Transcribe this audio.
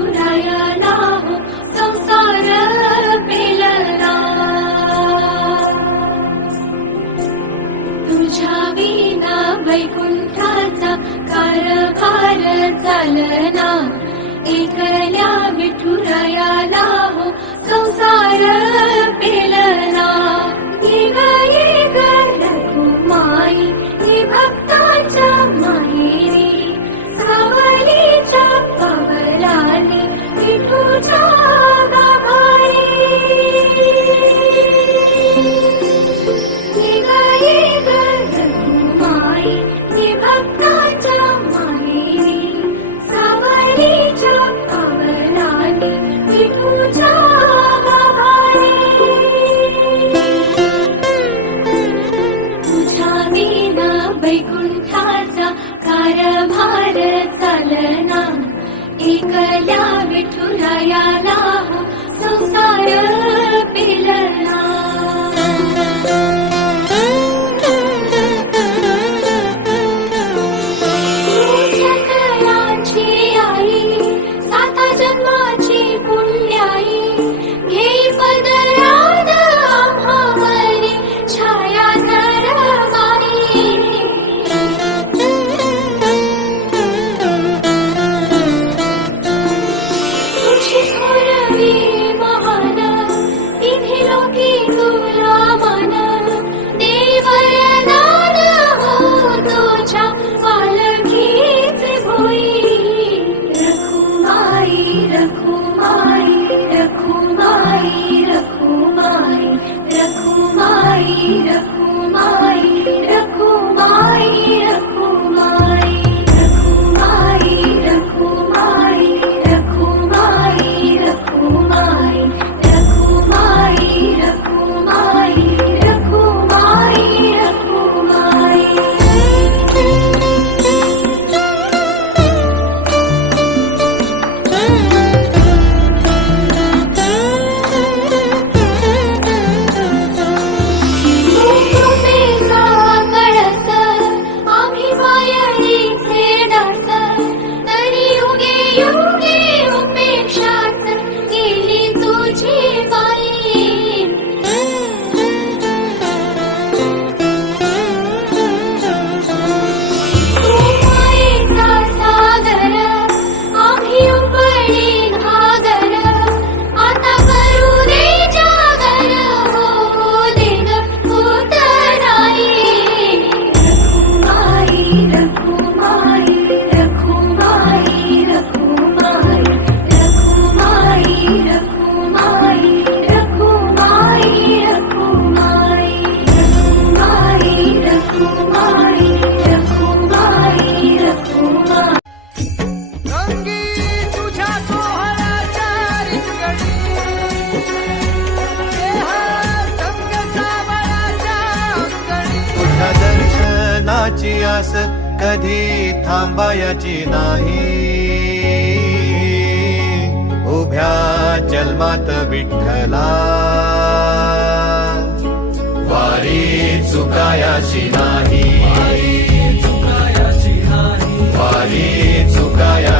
उधळला संसार पेलला तुझ्या विना वैकुंठाचा कारभार चालना एकल्या विठुरायाला नाव या संसार पिलना। You. आस कधी थांबायची नाही. उभ्या जन्मात विठ्ठला. वारी चुकायाची नाही. वारी चुकायाची